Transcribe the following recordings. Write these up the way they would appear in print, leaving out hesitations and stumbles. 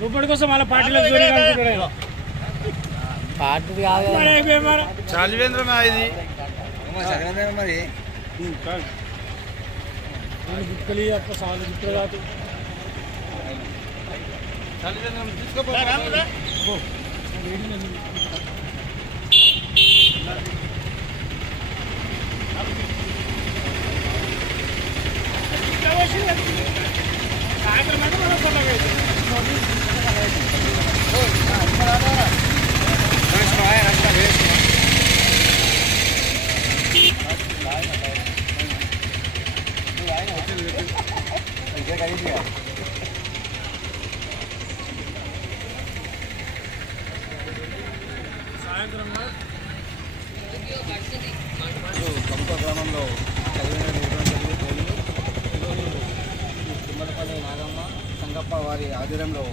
రూపాయి కోసం వాళ్ళ పార్టీలో పార్టీ కాదు చాలివేంద్ర ఇది మరి గుక్కలి అప్ప సాలు గుక్కలు కాదు కంప గ్రామంలో తుమ్మలపల్లి నాగమ్మ సంగప్ప వారి ఆధ్వర్యంలో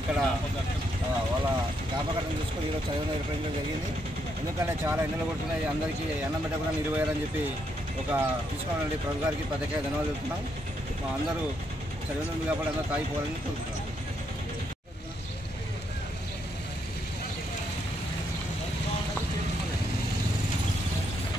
ఇక్కడ వాళ్ళ జ్ఞాపకం చూసుకొని ఈరోజు చదువు నిర్వహించడం జరిగింది. ఎందుకంటే చాలా ఎండలు కొడుతున్నాయి, అందరికీ అన్నం పెట్టకుండా నిర్వహించాలని చెప్పి ఒక తీసుకోవాలండి. ప్రభు గారికి ప్రత్యేక ధన్యవాదాలు చెప్తున్నాం. మా అందరూ చదువు కాబట్టి అందరూ తాగిపోవాలని కోరుకుంటున్నాం.